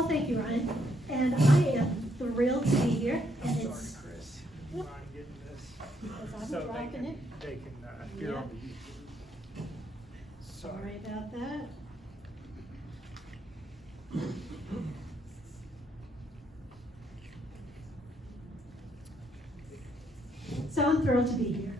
Well, thank you, Ryan. And I am thrilled to be here. And Sorry, it's Chris. Yep. Mind getting this Because I'm so dropping it. they can hear Yep. on the YouTube. Sorry about that. So I'm thrilled to be here.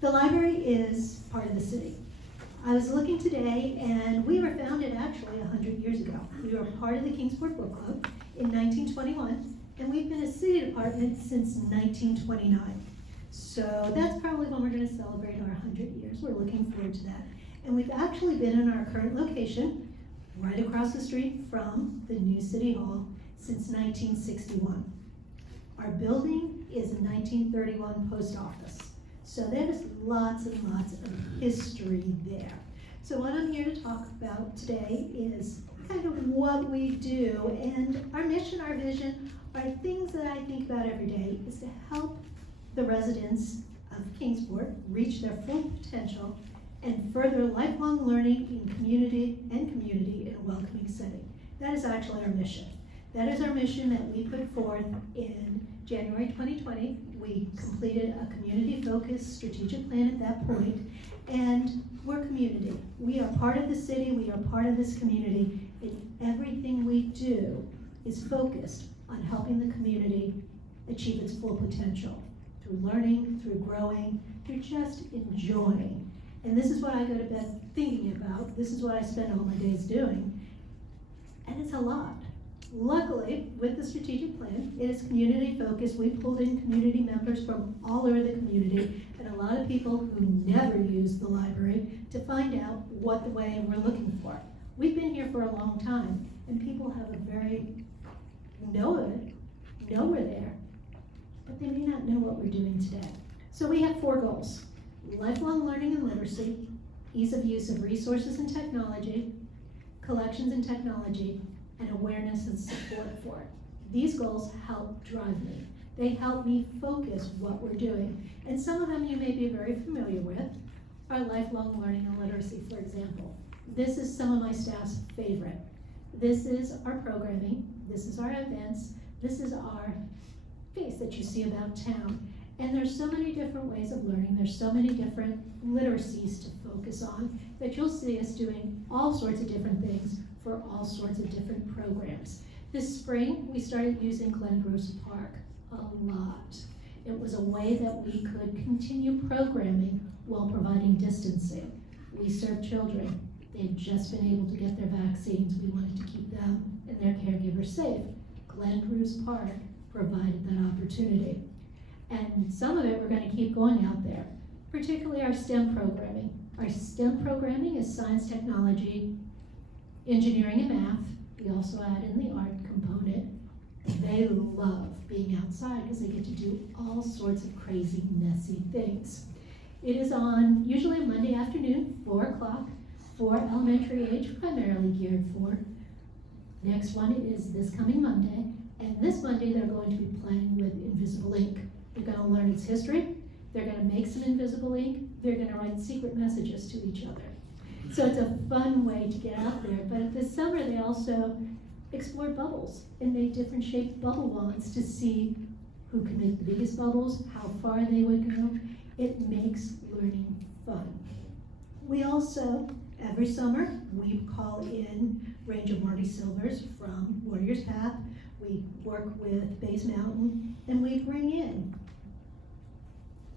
The library is part of the city. I was looking today, and we were founded actually 100 years ago. We were part of the Kingsport Book Club in 1921, and we've been a city department since 1929. So that's probably when we're going to celebrate our 100 years. We're looking forward to that. And we've actually been in our current location, right across the street from the new City Hall, since 1961. Our building is a 1931 post office. So there's lots and lots of history there. So what I'm here to talk about today is kind of what we do, and our mission, our vision, are things that I think about every day, is to help the residents of Kingsport reach their full potential and further lifelong learning in community in a welcoming setting. That is actually our mission. That is our mission that we put forth in January 2020. We completed a community-focused strategic plan at that point, and we're community. We are part of the city, we are part of this community, and everything we do is focused on helping the community achieve its full potential through learning, through growing, through just enjoying. And this is what I go to bed thinking about. This is what I spend all my days doing, and it's a lot. Luckily, with the strategic plan, it is community focused. We pulled in community members from all over the community and a lot of people who never use the library to find out what the way we're looking for. We've been here for a long time, and people have a very know we're there, but they may not know what we're doing today. So we have 4 goals: lifelong learning and literacy, ease of use of resources and technology, collections and technology, and awareness and support for it. These goals help drive me. They help me focus what we're doing. And some of them you may be very familiar with are lifelong learning and literacy, for example. This is some of my staff's favorite. This is our programming, this is our events, this is our face that you see about town. And there's so many different ways of learning, there's so many different literacies to focus on that you'll see us doing all sorts of different things for all sorts of different programs. This spring, we started using Glen Gross Park a lot. It was a way that we could continue programming while providing distancing. We serve children. They've just been able to get their vaccines. We wanted to keep them and their caregivers safe. Glen Gross Park provided that opportunity. And some of it we're going to keep going out there, particularly our STEM programming. Our STEM programming is science, technology, engineering, and math. We also add in the art component. They love being outside because they get to do all sorts of crazy, messy things. It is on usually a Monday afternoon, 4 o'clock, for elementary age, primarily geared for. Next one is this coming Monday, and this Monday they're going to be playing with invisible ink. They're going to learn its history, they're going to make some invisible ink, they're going to write secret messages to each other. So it's a fun way to get out there, but this summer they also explored bubbles and made different shaped bubble wands to see who can make the biggest bubbles, how far they would go. It makes learning fun. We also, every summer, we call in Ranger Marty Silvers from Warriors Path. We work with Bays Mountain, and we bring in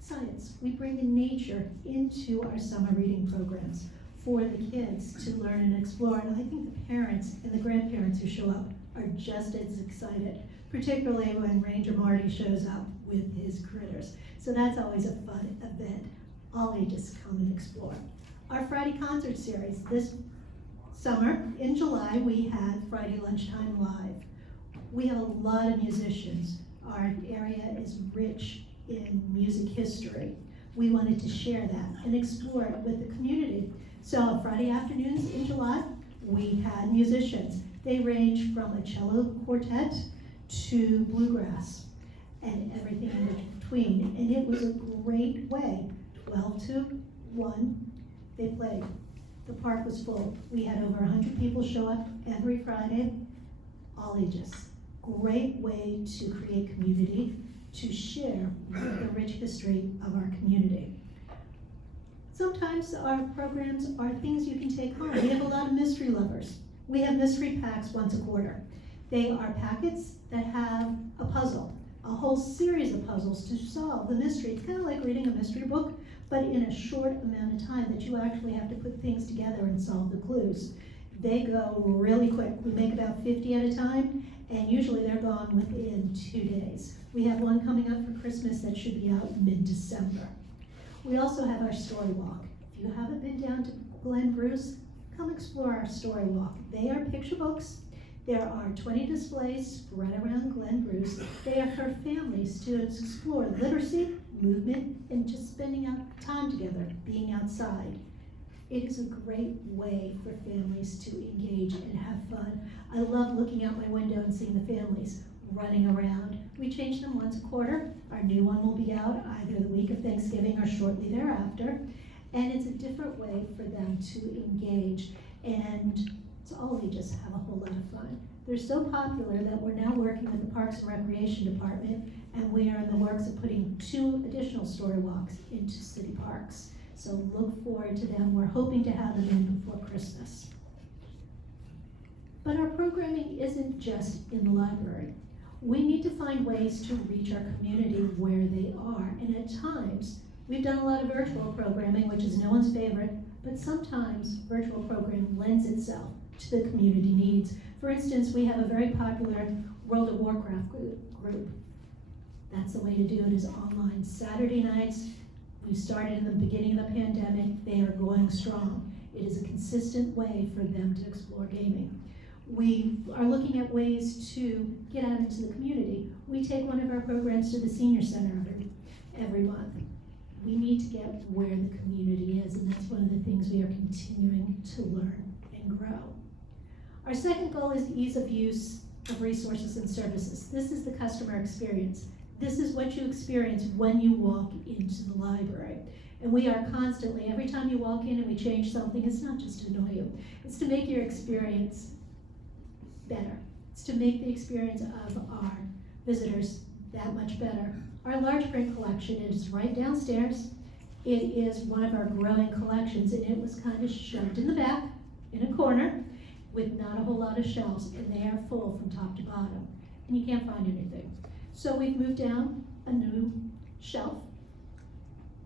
science. We bring in nature into our summer reading programs for the kids to learn and explore. And I think the parents and the grandparents who show up are just as excited, particularly when Ranger Marty shows up with his critters. So that's always a fun event. All ages come and explore. Our Friday concert series, this summer in July, we had Friday Lunchtime Live. We have a lot of musicians. Our area is rich in music history. We wanted to share that and explore it with the community. So Friday afternoons in July, we had musicians. They range from a cello quartet to bluegrass and everything in between. And it was a great way. 12 to 1, they played the park was full. We had over 100 people show up every Friday, all ages. Great way to create community, to share the rich history of our community. Sometimes our programs are things you can take home. We have a lot of mystery lovers. We have mystery packs once a quarter. They are packets that have a puzzle, a whole series of puzzles to solve the mystery. It's kind of like reading a mystery book, but in a short amount of time that you actually have to put things together and solve the clues. They go really quick. We make about 50 at a time, and usually they're gone within 2 days. We have one coming up for Christmas that should be out mid-December. We also have our story walk. If you haven't been down to Glen Bruce, come explore our story walk. They are picture books. There are 20 displays spread around Glen Bruce. They are for families to explore literacy, movement, and just spending out time together, being outside. It is a great way for families to engage and have fun. I love looking out my window and seeing the families running around. We change them once a quarter. Our new one will be out either the week of Thanksgiving or shortly thereafter. And it's a different way for them to engage, and it's all they just have a whole lot of fun. They're so popular that we're now working with the Parks and Recreation Department, and we are in the works of putting 2 additional story walks into city parks. So look forward to them. We're hoping to have them in before Christmas. But our programming isn't just in the library. We need to find ways to reach our community where they are, and at times, we've done a lot of virtual programming, which is no one's favorite, but sometimes virtual programming lends itself to the community needs. For instance, we have a very popular World of Warcraft group. That's the way to do it, is online. Saturday nights, we started in the beginning of the pandemic, they are going strong. It is a consistent way for them to explore gaming. We are looking at ways to get out into the community. We take one of our programs to the senior center every month. We need to get where the community is, and that's one of the things we are continuing to learn and grow. Our second goal is ease of use of resources and services. This is the customer experience. This is what you experience when you walk into the library. And we are constantly, every time you walk in and we change something, it's not just to annoy you, it's to make your experience better. It's to make the experience of our visitors that much better. Our large print collection is right downstairs. It is one of our growing collections, and it was kind of shoved in the back, in a corner, with not a whole lot of shelves, and they are full from top to bottom, and you can't find anything. So we've moved down a new shelf,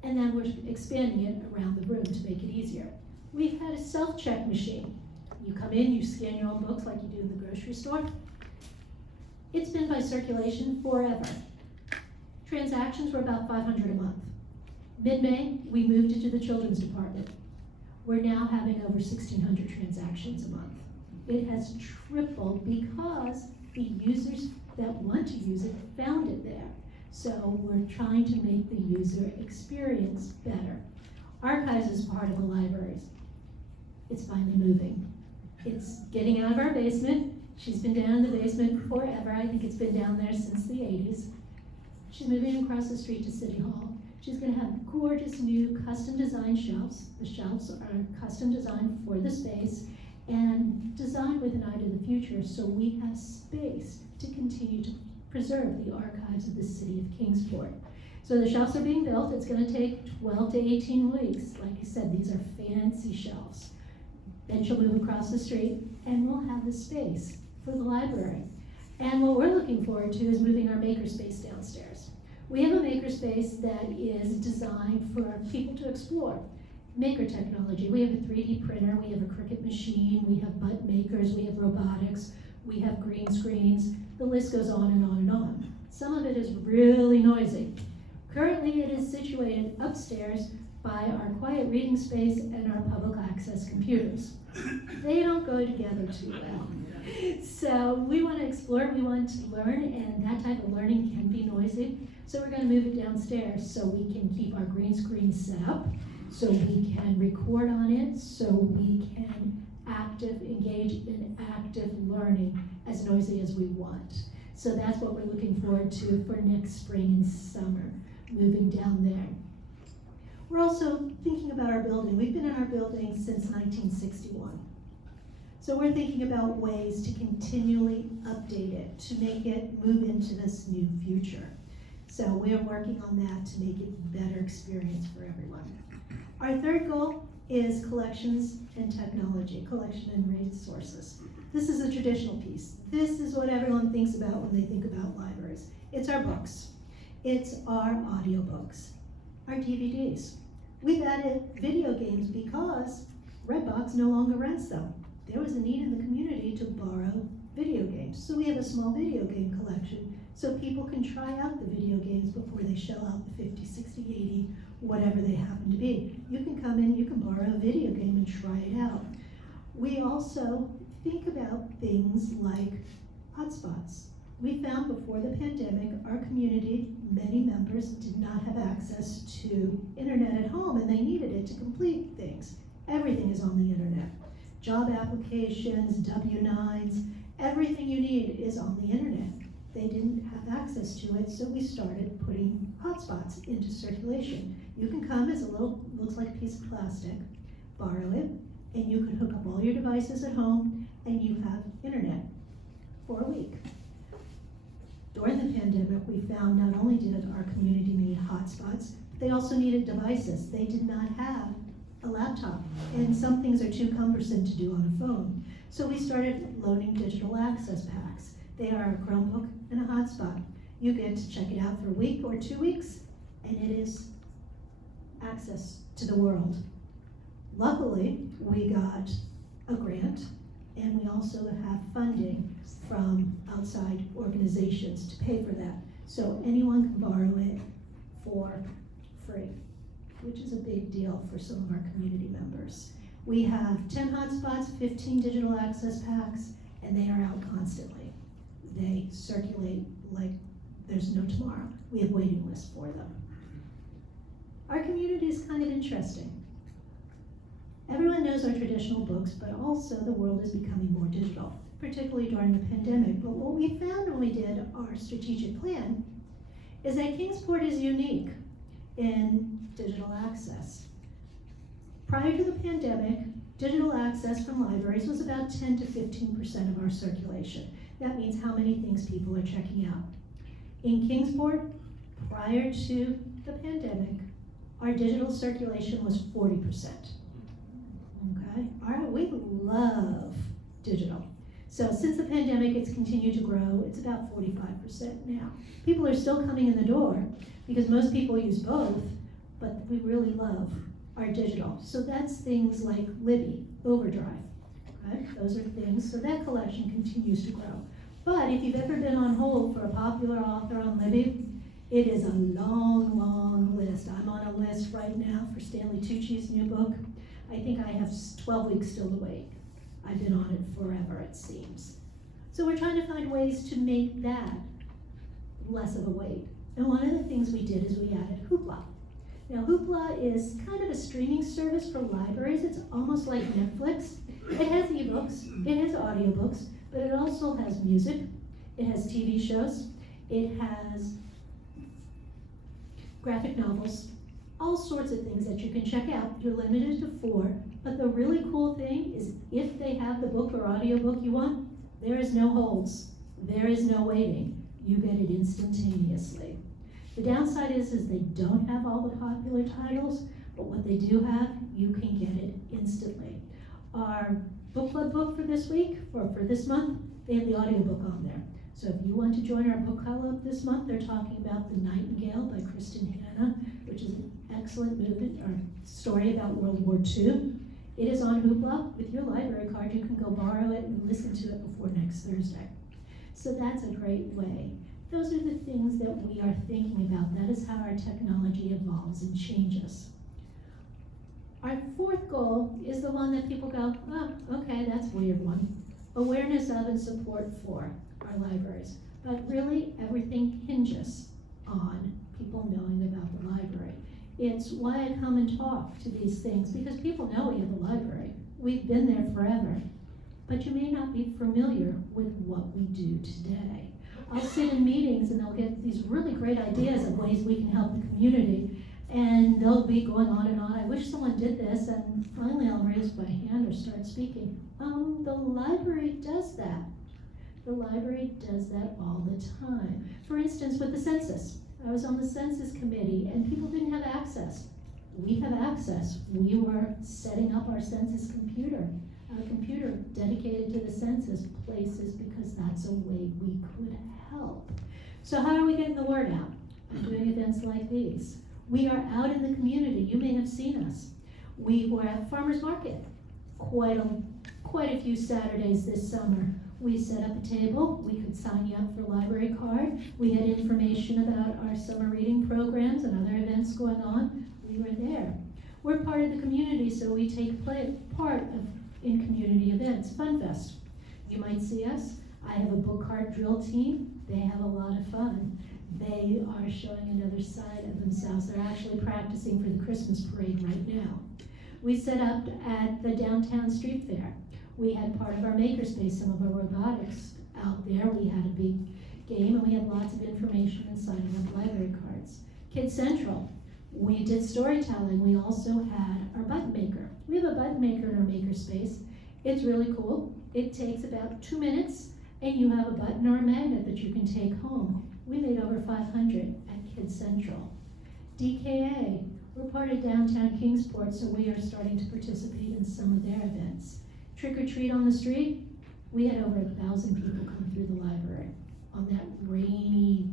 and then we're expanding it around the room to make it easier. We've had a self-check machine. You come in, you scan your own books like you do in the grocery store. It's been by circulation forever. Transactions were about 500 a month. Mid-May, we moved it to the children's department. We're now having over 1,600 transactions a month. It has tripled because the users that want to use it found it there. So we're trying to make the user experience better. Archives is part of the libraries. It's finally moving. It's getting out of our basement. She's been down in the basement forever. I think it's been down there since the 80s. She's moving across the street to City Hall. She's gonna have gorgeous new custom designed shelves. The shelves are custom designed for the space and designed with an eye to the future, so we have space to continue to preserve the archives of the city of Kingsport. So the shelves are being built. It's gonna take 12 to 18 weeks. Like I said, these are fancy shelves. Then she'll move across the street and we'll have the space for the library. And what we're looking forward to is moving our makerspace downstairs. We have a makerspace that is designed for people to explore. Maker technology. We have a 3D printer, we have a Cricut machine, we have butt makers, we have robotics, we have green screens. The list goes on and on and on. Some of it is really noisy. Currently it is situated upstairs by our quiet reading space and our public access computers. They don't go together too well. So we want to explore, we want to learn, and that type of learning can be noisy. So we're going to move it downstairs so we can keep our green screen set up, so we can record on it, so we can engage in active learning, as noisy as we want. So that's what we're looking forward to for next spring and summer, moving down there. We're also thinking about our building. We've been in our building since 1961. So we're thinking about ways to continually update it, to make it move into this new future. So we are working on that to make it a better experience for everyone. Our third goal is collections and technology, collection and resources. This is a traditional piece. This is what everyone thinks about when they think about libraries. It's our books. It's our audiobooks, our DVDs. We've added video games because Redbox no longer rents them. There was a need in the community to borrow video games. So we have a small video game collection so people can try out the video games before they shell out the 50, 60, 80, whatever they happen to be. You can come in, you can borrow a video game and try it out. We also think about things like hotspots. We found before the pandemic, our community, many members did not have access to internet at home and they needed it to complete things. Everything is on the internet. Job applications, W-9s, everything you need is on the internet. They didn't have access to it, so we started putting hotspots into circulation. You can come as a little, looks like a piece of plastic, borrow it, and you can hook up all your devices at home, and you have internet for a week. During the pandemic, we found not only did our community need hotspots, they also needed devices. They did not have a laptop, and some things are too cumbersome to do on a phone. So we started loaning digital access packs. They are a Chromebook and a hotspot. You get to check it out for a week or 2 weeks, and it is access to the world. Luckily, we got a grant, and we also have funding from outside organizations to pay for that. So anyone can borrow it for free, which is a big deal for some of our community members. We have 10 hotspots, 15 digital access packs, and they are out constantly. They circulate like there's no tomorrow. We have waiting lists for them. Our community is kind of interesting. Everyone knows our traditional books, but also the world is becoming more digital, particularly during the pandemic. But what we found when we did our strategic plan is that Kingsport is unique in digital access. Prior to the pandemic, digital access from libraries was about 10 to 15% of our circulation. That means how many things people are checking out. In Kingsport, prior to the pandemic, our digital circulation was 40%. Okay, we love digital. So since the pandemic, it's continued to grow. It's about 45% now. People are still coming in the door because most people use both, but we really love our digital. So that's things like Libby, Overdrive. Okay? Those are things, so that collection continues to grow. But if you've ever been on hold for a popular author on Libby, it is a long, long list. I'm on a list right now for Stanley Tucci's new book. I think I have 12 weeks still to wait. I've been on it forever, it seems. So we're trying to find ways to make that less of a wait. And one of the things we did is we added Hoopla. Now Hoopla is kind of a streaming service for libraries. It's almost like Netflix. It has ebooks, it has audiobooks, but it also has music, it has TV shows, it has graphic novels, all sorts of things that you can check out. You're limited to 4, but the really cool thing is if they have the book or audiobook you want, there is no holds, there is no waiting. You get it instantaneously. The downside is they don't have all the popular titles, but what they do have, you can get it instantly. Our book club book for this week, for this month, they have the audiobook on there. So if you want to join our book club this month, they're talking about The Nightingale by Kristen Hanna, which is an excellent movement or story about World War II. It is on Hoopla. With your library card, you can go borrow it and listen to it before next Thursday. So that's a great way. Those are the things that we are thinking about. That is how our technology evolves and changes. Our fourth goal is the one that people go, oh, okay, that's a weird one. Awareness of and support for our libraries. But really, everything hinges on people knowing about the library. It's why I come and talk to these things, because people know we have a library. We've been there forever. But you may not be familiar with what we do today. I'll sit in meetings and I'll get these really great ideas of ways we can help the community. And they'll be going on and on. I wish someone did this, and finally I'll raise my hand or start speaking. The library does that. The library does that all the time. For instance, with the census. I was on the census committee and people didn't have access. We have access. We were setting up our census computer, a computer dedicated to the census places, because that's a way we could help. So how are we getting the word out? By doing events like these. We are out in the community. You may have seen us. We were at Farmers Market quite a few Saturdays this summer. We set up a table. We could sign you up for a library card. We had information about our summer reading programs and other events going on. We were there. We're part of the community, so we take part in community events. Fun Fest. You might see us. I have a book card drill team. They have a lot of fun. They are showing another side of themselves. They're actually practicing for the Christmas parade right now. We set up at the downtown street fair. We had part of our makerspace, some of our robotics out there. We had a big game, and we had lots of information and signing up library cards. Kids Central, we did storytelling. We also had our button maker. We have a button maker in our makerspace. It's really cool. It takes about 2 minutes, and you have a button or a magnet that you can take home. We made over 500 at Kids Central. DKA, we're part of downtown Kingsport, so we are starting to participate in some of their events. Trick or treat on the street, we had over 1,000 people come through the library. On that rainy,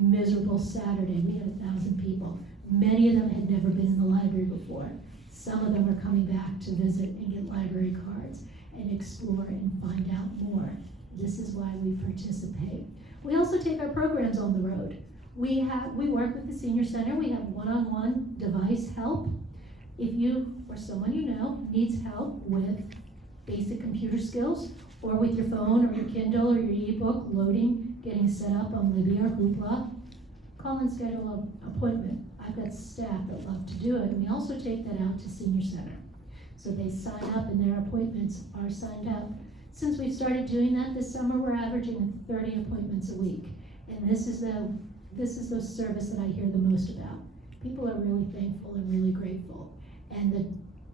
miserable Saturday, we had 1,000 people. Many of them had never been in the library before. Some of them are coming back to visit and get library cards and explore and find out more. This is why we participate. We also take our programs on the road. We work with the Senior Center. We have one-on-one device help. If you or someone you know needs help with basic computer skills, or with your phone or your Kindle or your ebook loading, getting set up on Libby or Hoopla, call and schedule an appointment. I've got staff that love to do it, and we also take that out to Senior Center. So they sign up and their appointments are signed up. Since we've started doing that this summer, we're averaging 30 appointments a week. And this is the service that I hear the most about. People are really thankful and really grateful. And the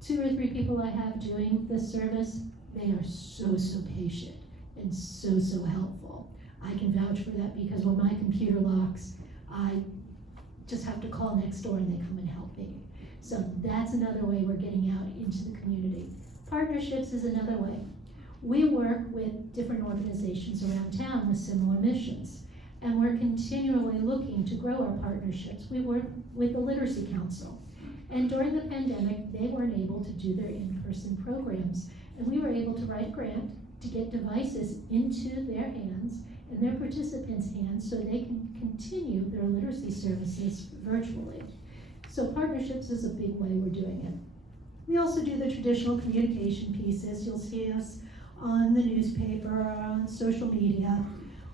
2 or 3 people I have doing this service, they are so patient and so helpful. I can vouch for that because when my computer locks, I just have to call next door and they come and help me. So that's another way we're getting out into the community. Partnerships is another way. We work with different organizations around town with similar missions, and we're continually looking to grow our partnerships. We work with the Literacy Council, and during the pandemic, they weren't able to do their in-person programs, and we were able to write a grant to get devices into their hands and their participants' hands so they can continue their literacy services virtually. So partnerships is a big way we're doing it. We also do the traditional communication pieces. You'll see us on the newspaper or on social media.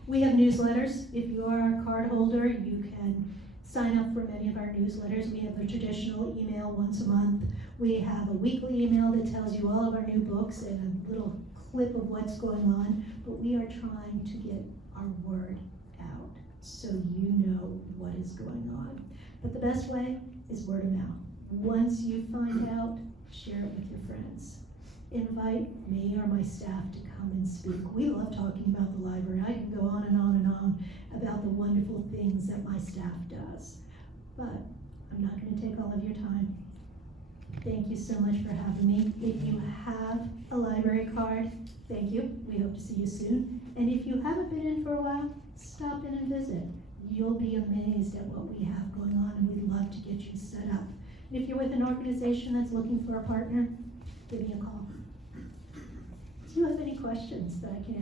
We have newsletters. If you are a card holder, you can sign up for many of our newsletters. We have a traditional email once a month. We have a weekly email that tells you all of our new books and a little clip of what's going on. But we are trying to get our word out so you know what is going on. But the best way is word of mouth. Once you find out, share it with your friends. Invite me or my staff to come and speak. We love talking about the library. I can go on and on and on about the wonderful things that my staff does. But I'm not going to take all of your time. Thank you so much for having me. If you have a library card, thank you. We hope to see you soon. And if you haven't been in for a while, stop in and visit. You'll be amazed at what we have going on, and we'd love to get you set up. And if you're with an organization that's looking for a partner, give me a call. Do you have any questions that I can answer?